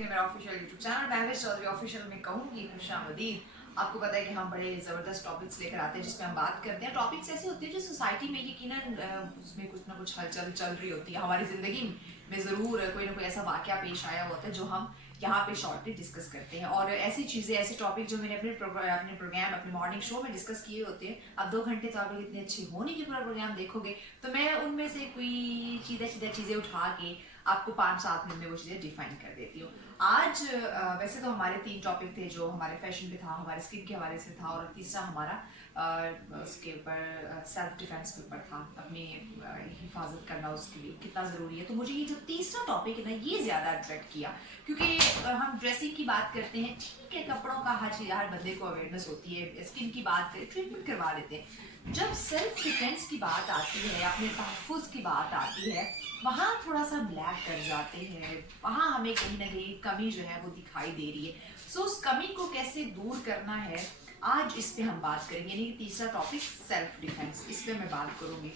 देख रहे हैं मेरा official YouTube channel Mahvish Chaudhary official में कहूँगी खुशामदीद। आपको पता है कि हम बड़े ज़बरदस्त टॉपिक्स लेकर आते हैं जिसमें हम बात करते हैं। टॉपिक्स ऐसे होते हैं जो सोसाइटी में यकीनन उसमें कुछ ना कुछ हलचल चल रही होती है। हमारी ज़िंदगी में ज़रूर कोई ना कोई ऐसा वाक़या पेश आया होता है जो हम यहाँ पे शॉर्टली डिस्कस करते हैं। और ऐसी चीज़ें, ऐसे टॉपिक जो मैंने अपने प्रोग्राम अपने मॉर्निंग शो में डिस्कस किए होते हैं, अब 2 घंटे तो आप लोग इतने अच्छे होने की पूरा प्रोग्राम देखोगे तो मैं उनमें से कोई सीधा चीज़ें उठा के आपको 5-7 मिनट में वो चीज़ें डिफाइन कर देती हूँ। आज वैसे तो हमारे 3 टॉपिक थे, जो हमारे फैशन पे था, हमारे स्किन के हवाले से था, और तीसरा हमारा उसके ऊपर सेल्फ डिफेंस के ऊपर था, अपनी हिफाजत करना उसके लिए कितना ज़रूरी है। तो मुझे ये जो तीसरा टॉपिक है ना, ये ज़्यादा अट्रैक्ट किया, क्योंकि हम ड्रेसिंग की बात करते हैं, ठीक है, कपड़ों का हर बंदे को अवेयरनेस होती है, स्किन की बात करें, ट्रीटमेंट करवा लेते हैं। जब सेल्फ डिफेंस की बात आती है, अपने तहफ़्फ़ुज़ की बात आती है, वहाँ थोड़ा सा ब्लैक कर जाते हैं, वहाँ हमें कहीं ना कहीं कमी जो है वो दिखाई दे रही है। सो उस कमी को कैसे दूर करना है, आज इस पे हम बात करेंगे। यानी कि तीसरा टॉपिक सेल्फ डिफेंस, इस पे मैं बात करूँगी।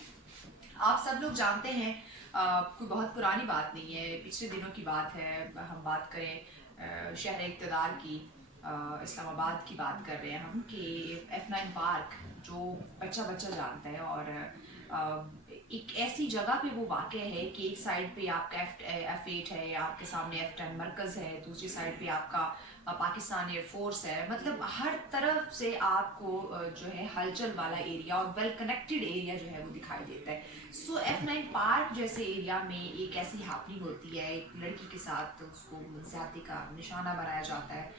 आप सब लोग जानते हैं, कोई बहुत पुरानी बात नहीं है, पिछले दिनों की बात है। हम बात करें शहर इक़्तिदार की, इस्लामाबाद की बात कर रहे हैं हम, कि F9 पार्क जो बच्चा जानता है, और एक ऐसी जगह पे वो वाक़ है कि एक साइड पे आपका F8 है, आपके सामने F10 मरकज़ है, दूसरी साइड पे आपका पाकिस्तान एयरफोर्स है। मतलब हर तरफ से आपको जो है हलचल वाला एरिया और वेल कनेक्टेड एरिया जो है वो दिखाई देता है। सो F9 पार्क जैसे एरिया में एक ऐसी हैपनिंग होती है, एक लड़की के साथ उसको ज़्यादती का निशाना बनाया जाता है।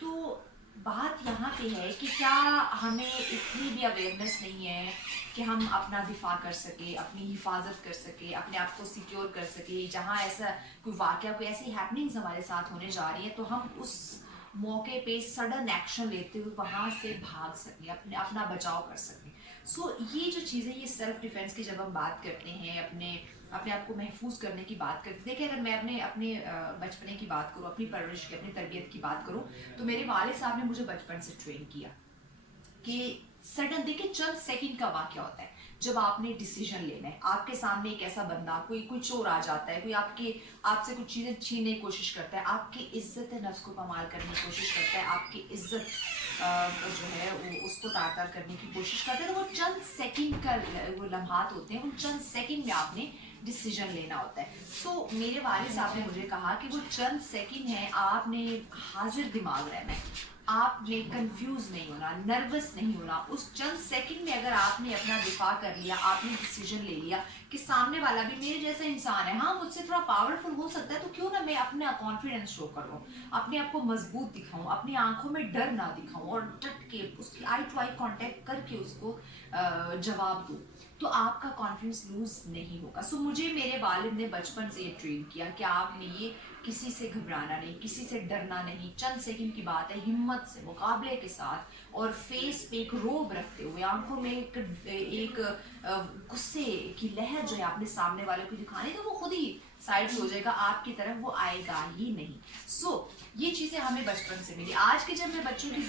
तो बात यहाँ पे है कि क्या हमें इतनी भी अवेयरनेस नहीं है कि हम अपना दिफा कर सके, अपनी हिफाजत कर सके, अपने आप को सिक्योर कर सके। जहाँ ऐसा कोई वाक़या, कोई ऐसी हैपनिंग्स हमारे साथ होने जा रही है, तो हम उस मौके पे सडन एक्शन लेते हुए वहाँ से भाग सकें, अपना बचाव कर सकें। सो ये जो चीज़ें, ये सेल्फ डिफेंस की जब हम बात करते हैं, अपने आप को महफूज करने की बात करते हैं। देखिए, अगर मैं अपने बचपने की बात करूँ, अपनी परवरिश की, अपनी तरबियत की बात करूँ, तो मेरे वालिद साहब ने मुझे बचपन से ट्रेन किया कि सडन, देखिए, चंद सेकंड का वाक़या होता है जब आपने डिसीजन लेना है। आपके सामने एक ऐसा बंदा, कोई चोर आ जाता है, कोई आपसे कुछ चीज़ें छीनने की कोशिश करता है, आपकी इज्जत नफ्स को पमाल करने की कोशिश करता है, आपकी इज्जत जो है वो उसको तार करने की कोशिश करते हैं। तो वो चंद सेकंड का वो लम्हात होते हैं, उन चंद सेकंड में आपने डिसीजन लेना होता है। सो मेरे वालिद साहब ने मुझे कहा कि वो चंद सेकंड है, आपने हाजिर दिमाग रहना है, आपने कंफ्यूज नहीं होना, नर्वस नहीं होना। उस चंद सेकंड में अगर आपने अपना दिफा कर लिया, आपने डिसीजन ले लिया कि सामने वाला भी मेरे जैसा इंसान है, हाँ, मुझसे थोड़ा पावरफुल हो सकता है, तो क्यों ना मैं अपना कॉन्फिडेंस शो करूँ, अपने आप को मजबूत दिखाऊं, अपनी आंखों में डर ना दिखाऊं, और डट के उसकी आई टू आई कांटेक्ट करके उसको जवाब दूं, तो आपका कॉन्फिडेंस लूज नहीं होगा। सो मुझे मेरे वालिद ने बचपन से ये ट्रेन किया कि आपने ये किसी से घबराना नहीं, किसी से डरना नहीं। चंद सेकंड की बात है, हिम्मत से, मुकाबले के साथ, और फेस पे एक रोब रखते हुए, आंखों में एक गुस्से की लहर जो है आपने सामने वाले को दिखानी, तो वो खुद ही साइड हो जाएगा, आपकी तरफ वो आएगा ही नहीं। सो ये चीज़ें हमें बचपन से मिली। आज के जब मैं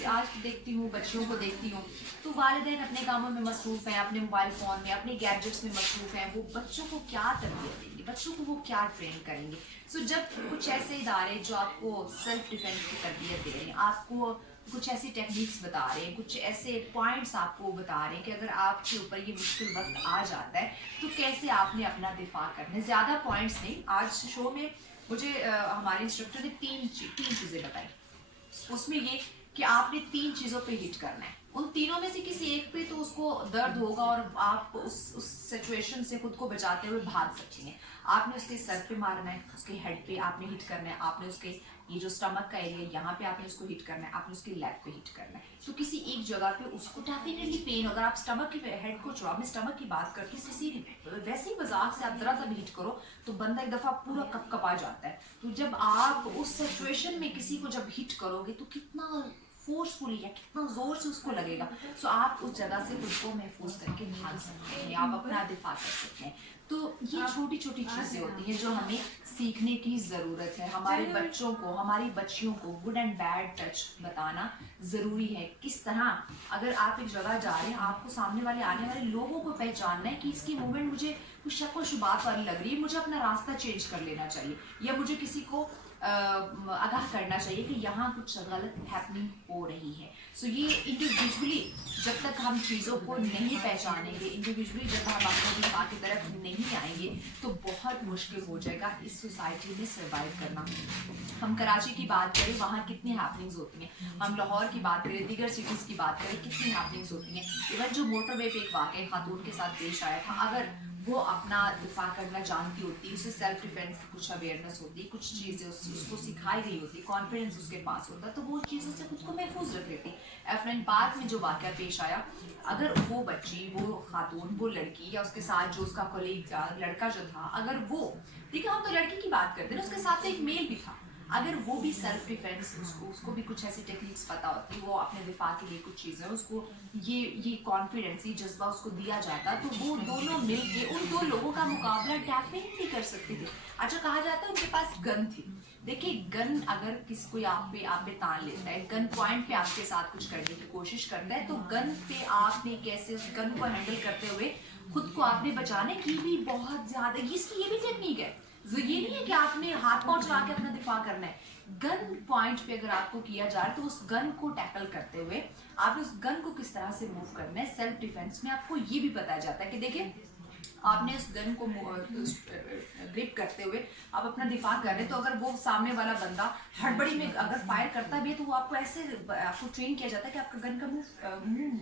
आज देखती हूँ, बच्चियों को देखती हूँ, तो वालिदैन अपने कामों में मसरूफ़ हैं, अपने मोबाइल फ़ोन में, अपने गैजेट्स में मसरूफ़ हैं। वो बच्चों को क्या तरबियत देंगे, बच्चों को वो क्या ट्रेन करेंगे। सो जब कुछ ऐसे इदारे जो आपको सेल्फ डिफेंस की तरबियत दे रहे हैं, आपको कुछ ऐसी टेक्निक्स बता रहे हैं, कुछ ऐसे पॉइंट्स आपको बता रहे हैं कि अगर आपके ऊपर ये मुश्किल वक्त आ जाता है तो कैसे आपने अपना दिफा करना है। ज़्यादा पॉइंट्स नहीं, आज शो में मुझे हमारे इंस्ट्रक्टर ने तीन चीज़ें बताई। उसमें ये कि आपने 3 चीज़ों पे हिट करना है, उन तीनों में से किसी एक पे तो उसको दर्द होगा और आप उस सिचुएशन से खुद को बचाते हुए भाग सकते हैं। आपने उसके सर पे मारना है, उसके हेड पे आपने हिट करना है, आपने उसके ये जो स्टमक का एरिया यहाँ पे आपने उसको हिट करना है, आपने उसके लेग पे हिट करना है। तो किसी एक जगह पे उसको डेफिनेटली पेन, अगर आप स्टमक की हेड को छोड़ो, आपने स्टमक की बात करके किसी वैसे ही मजाक से आप जरा सा भी हिट करो तो बंदा एक दफ़ा पूरा कपकपा जाता है। तो जब आप उस सिचुएशन में किसी को जब हिट करोगे तो कितना फोर्सफुली या कितना जोर से उसको लगेगा। सो आप उस जगह से खुद को महफूज करके भाग सकते हैं, आप अपना दिफा कर सकते हैं। तो ये छोटी छोटी चीज़ें होती हैं जो हमें सीखने की ज़रूरत है। हमारे बच्चों को, हमारी बच्चियों को गुड एंड बैड टच बताना ज़रूरी है। किस तरह, अगर आप एक जगह जा रहे हैं, आपको सामने वाले आने वाले लोगों को पहचानना है कि इसकी मूवमेंट मुझे कुछ शक व शुबात वाली लग रही है, मुझे अपना रास्ता चेंज कर लेना चाहिए, या मुझे किसी को आगाह करना चाहिए कि यहाँ कुछ गलत हैपनिंग हो रही है। सो ये इंडिविजुअली जब तक हम चीज़ों को नहीं पहचानेंगे, इंडिविजुअली जब हम अपने दिमाग की तरफ नहीं आएंगे, तो बहुत मुश्किल हो जाएगा इस सोसाइटी में सर्वाइव करना। हम कराची की बात करें, वहाँ कितनी हैपनिंग्स होती हैं, हम लाहौर की बात करें, दीगर सिटीज़ की बात करें, कितनी हैपनिंग्स होती हैं। इवन जो मोटरवे पे एक वाक़या खातून के साथ पेश आया था, अगर वो अपना दिफा करना जानती होती, उसे सेल्फ डिफेंस की कुछ अवेयरनेस होती, कुछ चीज़ें उसको सिखाई गई होती, कॉन्फिडेंस उसके पास होता, तो वो चीज़ों से खुद को महफूज रख लेती। एफएन पार्क में जो वाक़या पेश आया, अगर वो बच्ची, वो खातून, वो लड़की या उसके साथ जो उसका कोलीग था, लड़का जो था, अगर वो, देखिए हम तो लड़की की बात करते हैं ना, उसके साथ तो एक मेल भी था, अगर वो भी सेल्फ डिफेंस, उसको भी कुछ ऐसी टेक्निक्स पता होती, वो अपने दिफा के लिए कुछ चीज़ें, उसको ये कॉन्फिडेंस, ये जज्बा उसको दिया जाता, तो वो दोनों मिलके उन दो लोगों का मुकाबला डेफिनेटली कर सकते थे। अच्छा, कहा जाता है उनके पास गन थी। देखिए, गन अगर किसी कोई आप पे तान लेता है, गन पॉइंट पे आपके साथ कुछ करने की कोशिश करता है, तो गन पे आपने कैसे उस गन को हैंडल करते हुए खुद को आपने बचाने की भी बहुत ज़्यादा, इसकी ये भी टेक्निक है। तो ये नहीं है कि आपने हाथ पांव चला के अपना दिफा करना है। गन पॉइंट पे अगर आपको किया जा रहा है, तो उस गन को टैकल करते हुए आपने उस गन को किस तरह से मूव करना है। सेल्फ डिफेंस में आपको ये भी बताया जाता है कि देखिए, आपने उस गन को ग्रिप करते हुए आप अपना दिफा कर रहे हैं, तो अगर वो सामने वाला बंदा हड़बड़ी में अगर फायर करता भी है, तो वो आपको ऐसे, आपको ट्रेन किया जाता है कि आपका गन का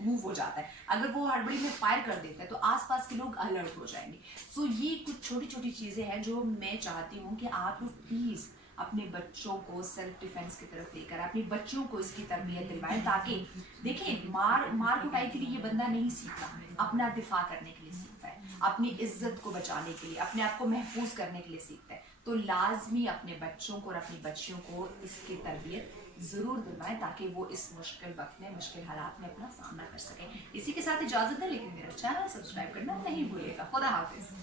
मूव हो जाता है। अगर वो हड़बड़ी में फायर कर देता है, तो आसपास के लोग अलर्ट हो जाएंगे। सो ये कुछ छोटी छोटी चीज़ें हैं जो मैं चाहती हूँ कि आप लोग प्लीज़ अपने बच्चों को सेल्फ डिफेंस की तरफ लेकर, अपने बच्चों को इसकी तरबियत दिलवाएं, ताकि देखिए, मार कुटाई के लिए ये बंदा नहीं सीखता, अपना दिफा करने के लिए सीखता है, अपनी इज्जत को बचाने के लिए, अपने आप को महफूज करने के लिए सीखता है। तो लाजमी अपने बच्चों को और अपनी बच्चियों को इसकी तरबियत ज़रूर दिलवाएं, ताकि वो इस मुश्किल वक्त में, मुश्किल हालात में अपना सामना कर सकें। इसी के साथ इजाज़त है, लेकिन मेरा चैनल सब्सक्राइब करना नहीं भूलिएगा। खुदा हाफिज़।